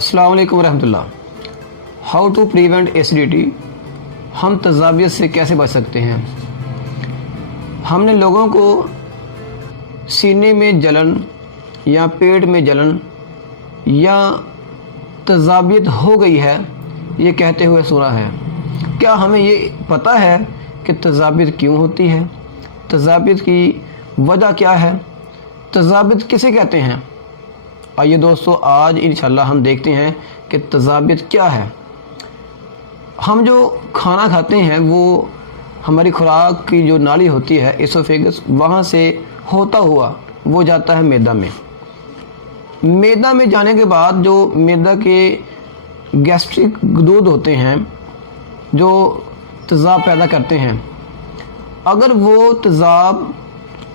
अस्सलाम वालेकुम रहमतुल्लाह। हाउ टू प्रिवेंट एसिडिटी, हम तज़ाबियत से कैसे बच सकते हैं। हमने लोगों को सीने में जलन या पेट में जलन या तज़ाबियत हो गई है ये कहते हुए सुना है। क्या हमें ये पता है कि तज़ाबियत क्यों होती है, तज़ाबियत की वजह क्या है, तज़ाबियत किसे कहते हैं। आइए दोस्तों, आज इंशाल्लाह हम देखते हैं कि तज़ाबियत क्या है। हम जो खाना खाते हैं वो हमारी खुराक की जो नाली होती है एसोफेगस, वहाँ से होता हुआ वो जाता है मैदा में। मैदा में जाने के बाद जो मैदा के गैस्ट्रिक गदूद होते हैं जो तेज़ाब पैदा करते हैं, अगर वो तेज़ाब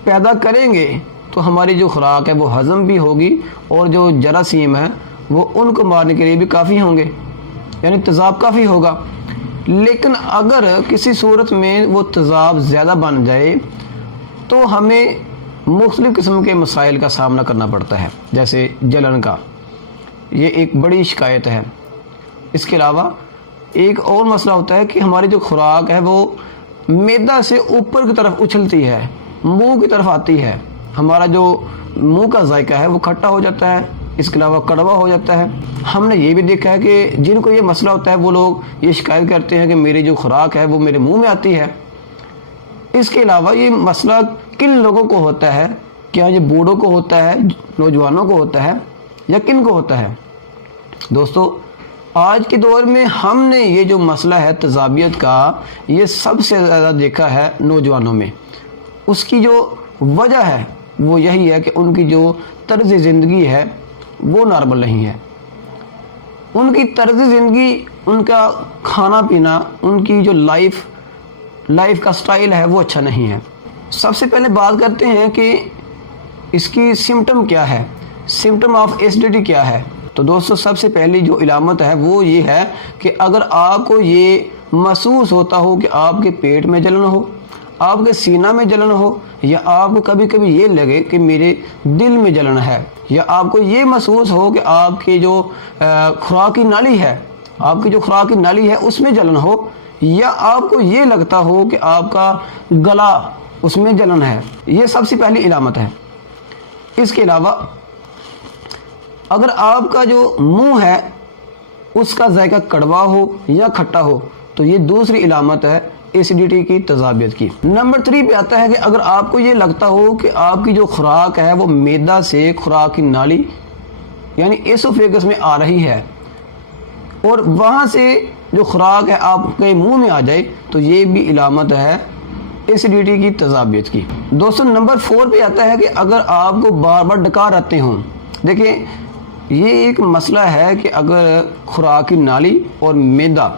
पैदा करेंगे तो हमारी जो खुराक है वो हज़म भी होगी और जो जरासीम है वो उनको मारने के लिए भी काफ़ी होंगे, यानी तेज़ाब काफ़ी होगा। लेकिन अगर किसी सूरत में वो तेज़ाब ज़्यादा बन जाए तो हमें मुख्तलिफ़ किस्म के मसाइल का सामना करना पड़ता है, जैसे जलन का, ये एक बड़ी शिकायत है। इसके अलावा एक और मसला होता है कि हमारी जो खुराक है वो मैदा से ऊपर की तरफ उछलती है, मुंह की तरफ आती है, हमारा जो मुंह का जायका है वो खट्टा हो जाता है, इसके अलावा कड़वा हो जाता है। हमने ये भी देखा है कि जिनको ये मसला होता है वो लोग ये शिकायत करते हैं कि मेरी जो खुराक है वो मेरे मुंह में आती है। इसके अलावा ये मसला किन लोगों को होता है, क्या ये बूढ़ों को होता है, नौजवानों को होता है, या किन को होता है। दोस्तों, आज के दौर में हमने ये जो मसला है तज़ाबियत का, ये सबसे ज़्यादा देखा है नौजवानों में। उसकी जो वजह है वो यही है कि उनकी जो तर्ज ज़िंदगी है वो नॉर्मल नहीं है। उनकी तर्ज ज़िंदगी, उनका खाना पीना, उनकी जो लाइफ का स्टाइल है वो अच्छा नहीं है। सबसे पहले बात करते हैं कि इसकी सिम्टम क्या है, सिम्टम ऑफ एसिडिटी क्या है। तो दोस्तों, सबसे पहली जो इलामत है वो ये है कि अगर आपको ये महसूस होता हो कि आपके पेट में जलन हो, आपके सीना में जलन हो, या आपको कभी कभी ये लगे कि मेरे दिल में जलन है, या आपको ये महसूस हो कि आपकी जो खुराकी नाली है, आपकी जो खुराकी नाली है उसमें जलन हो, या आपको ये लगता हो कि आपका गला उसमें जलन है, ये सबसे पहली इलामत है। इसके अलावा अगर आपका जो मुंह है उसका जायका कड़वा हो या खट्टा हो तो ये दूसरी इलामत है एसिडिटी की, तज़ाबियत की। नंबर 3 पे आता है कि अगर आपको ये लगता हो कि आपकी जो खुराक है वो मैदा से खुराक की नाली यानी एसोफेगस में आ रही है और वहाँ से जो खुराक है आपके मुंह में आ जाए, तो ये भी इलामत है एसिडिटी की, तज़ाबियत की। दोस्तों, नंबर 4 पे आता है कि अगर आपको बार बार डकार आते हों। देखिए, ये एक मसला है कि अगर खुराक की नाली और मैदा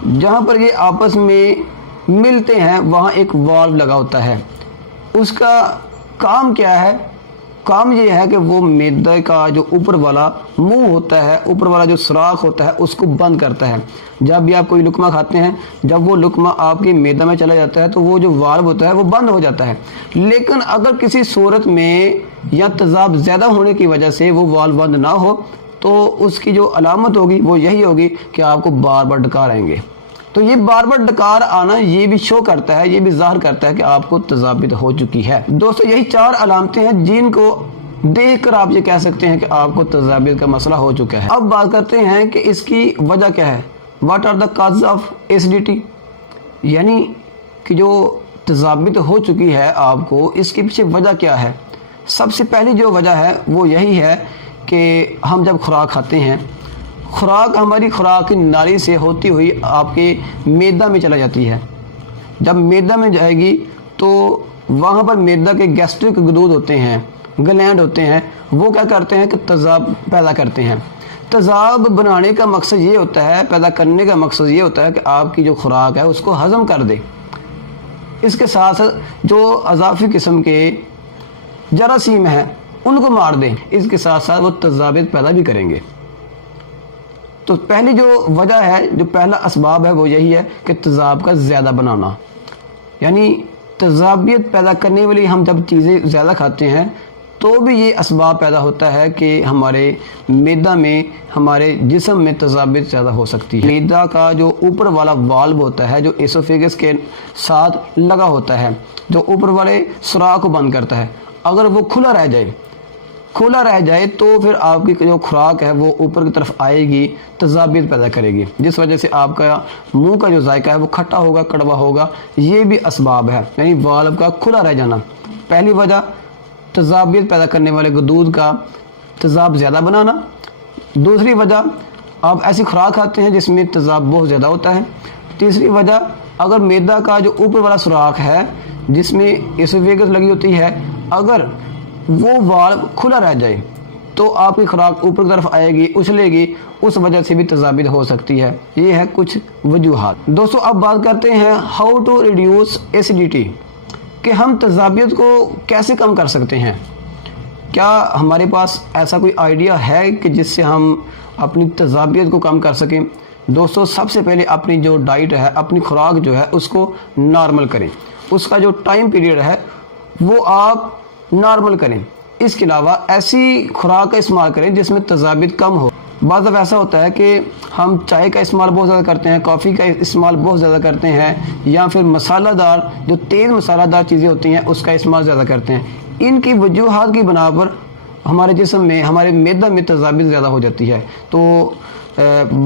जहाँ पर ये आपस में मिलते हैं वहाँ एक वाल्व लगा होता है। उसका काम क्या है? काम ये है कि वो मैदे का जो ऊपर वाला मुंह होता है, ऊपर वाला जो सुराख होता है, उसको बंद करता है। जब भी आप कोई लुकमा खाते हैं, जब वो लुकमा आपके मैदा में चला जाता है तो वो जो वाल्व होता है वो बंद हो जाता है। लेकिन अगर किसी सूरत में या तेज़ाब ज़्यादा होने की वजह से वो वाल्व बंद ना हो तो उसकी जो अलामत होगी वो यही होगी कि आपको बार बार डकार आएंगे। तो ये बार बार डकार आना ये भी शो करता है, ये भी ज़ाहिर करता है कि आपको तज़ाबियत हो चुकी है। दोस्तों, यही 4 अलामतें हैं जिनको देखकर आप ये कह सकते हैं कि आपको तज़ाबियत का मसला हो चुका है। अब बात करते हैं कि इसकी वजह क्या है। What are the cause of acidity, यानी कि जो तज़ाबियत हो चुकी है आपको, इसके पीछे वजह क्या है। सबसे पहली जो वजह है वो यही है कि हम जब खुराक खाते हैं, खुराक हमारी खुराक की नाली से होती हुई आपके मैदा में चला जाती है। जब मैदा में जाएगी तो वहाँ पर मैदा के गैस्ट्रिक गदूद होते हैं, ग्लैंड होते हैं, वो क्या करते हैं कि तेज़ाब पैदा करते हैं। तेज़ाब बनाने का मकसद ये होता है, पैदा करने का मकसद ये होता है कि आपकी जो खुराक है उसको हज़म कर दे। इसके साथ साथ जो अज़ाफ़ी किस्म के जरासीम हैं उनको मार दें, इसके साथ साथ वो तज़ाबियत पैदा भी करेंगे। तो पहली जो वजह है, जो पहला असबाब है वो यही है कि तेज़ाब का ज़्यादा बनाना, यानी तज़ाबियत पैदा करने वाली हम जब चीज़ें ज़्यादा खाते हैं تو بھی یہ اسباب پیدا ہوتا ہے کہ ہمارے معدہ میں، ہمارے جسم میں تذابیت زیادہ ہو سکتی ہے۔ معدہ کا جو اوپر والا والو ہوتا ہے، جو ایسوفیگس کے ساتھ لگا ہوتا ہے، جو اوپر والے سوراخ کو بند کرتا ہے، اگر وہ کھلا رہ جائے تو پھر آپ کی جو خوراک ہے وہ اوپر کی طرف آئے گی، تذابیت پیدا کرے گی، جس وجہ سے آپ کا منہ کا جو ذائقہ ہے وہ کھٹا ہوگا، کڑوا ہوگا۔ یہ بھی اسباب ہے، یعنی والو کا کھلا رہ جانا پہلی وجہ، تذابیت پیدا کرنے والے غدود کا تذاب زیادہ بنانا۔ دوسری وجہ، آپ ایسی خوراک کھاتے ہیں جس میں تذاب بہت زیادہ ہوتا ہے۔ تیسری وجہ، اگر معدہ کا جو اوپر والا سوراخ ہے جس میں ایسوفیگس لگی ہوتی ہے، اگر وہ والو کھلا رہ جائے تو آپ کی خوراک اوپر کی طرف آئے گی، اچھلے گی، اس وجہ سے بھی تذابیت ہو سکتی ہے۔ یہ ہے کچھ وجوہات۔ دوستو اب بات کرتے ہیں ہاؤ ٹو ریڈیوس ایسیڈیٹی، کہ ہم تذابیت کو کیسے کم کر سکتے ہیں۔ کیا ہمارے پاس ایسا کوئی آئیڈیا ہے کہ جس سے ہم اپنی تذابیت کو کم کر سکیں؟ دوستو سب سے پہلے اپنی جو ڈائٹ ہے، اپنی خوراک جو ہے اس کو نارمل کریں، اس کا جو ٹائم پیریڈ ہے وہ آپ نارمل کریں۔ اس کے علاوہ ایسی خوراک کا استعمال کریں جس میں تذابیت کم ہو۔ بعض دفعہ ایسا ہوتا ہے کہ ہم چائے کا استعمال بہت زیادہ کرتے ہیں، کافی کا استعمال بہت زیادہ کرتے ہیں، یا پھر مسالہ دار، جو تیز مسالہ دار چیزیں ہوتی ہیں اس کا استعمال زیادہ کرتے ہیں۔ ان کی وجوہات کی بنا پر ہمارے جسم میں، ہمارے معدہ میں تذابیت زیادہ ہو جاتی ہے۔ تو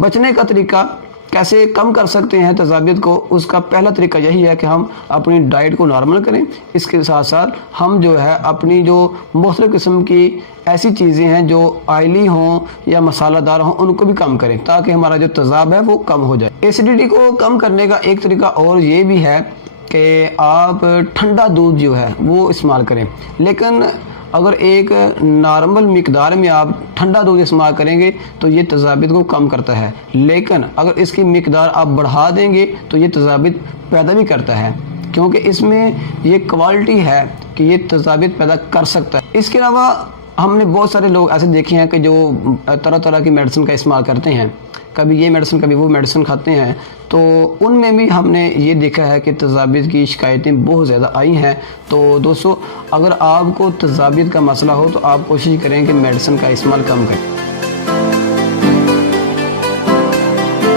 بچنے کا طریقہ، کیسے کم کر سکتے ہیں تذابیت کو، اس کا پہلا طریقہ یہی ہے کہ ہم اپنی ڈائٹ کو نارمل کریں۔ اس کے ساتھ ساتھ ہم جو ہے اپنی جو مختلف قسم کی ایسی چیزیں ہیں جو آئلی ہوں یا مسالہ دار ہوں ان کو بھی کم کریں، تاکہ ہمارا جو تذاب ہے وہ کم ہو جائے۔ ایسیڈیٹی کو کم کرنے کا ایک طریقہ اور یہ بھی ہے کہ آپ ٹھنڈا دودھ جو ہے وہ استعمال کریں، لیکن اگر ایک نارمل مقدار میں آپ ٹھنڈا دودھ استعمال کریں گے تو یہ تذابیت کو کم کرتا ہے، لیکن اگر اس کی مقدار آپ بڑھا دیں گے تو یہ تذابیت پیدا بھی کرتا ہے، کیونکہ اس میں یہ کوالٹی ہے کہ یہ تذابیت پیدا کر سکتا ہے۔ اس کے علاوہ ہم نے بہت سارے لوگ ایسے دیکھے ہیں کہ جو طرح طرح کی میڈیسن کا استعمال کرتے ہیں، کبھی یہ میڈیسن کبھی وہ میڈیسن کھاتے ہیں، تو ان میں بھی ہم نے یہ دیکھا ہے کہ تذابیت کی شکایتیں بہت زیادہ آئی ہیں۔ تو دوستو اگر آپ کو تذابیت کا مسئلہ ہو تو آپ کوشش کریں کہ میڈیسن کا استعمال کم کریں۔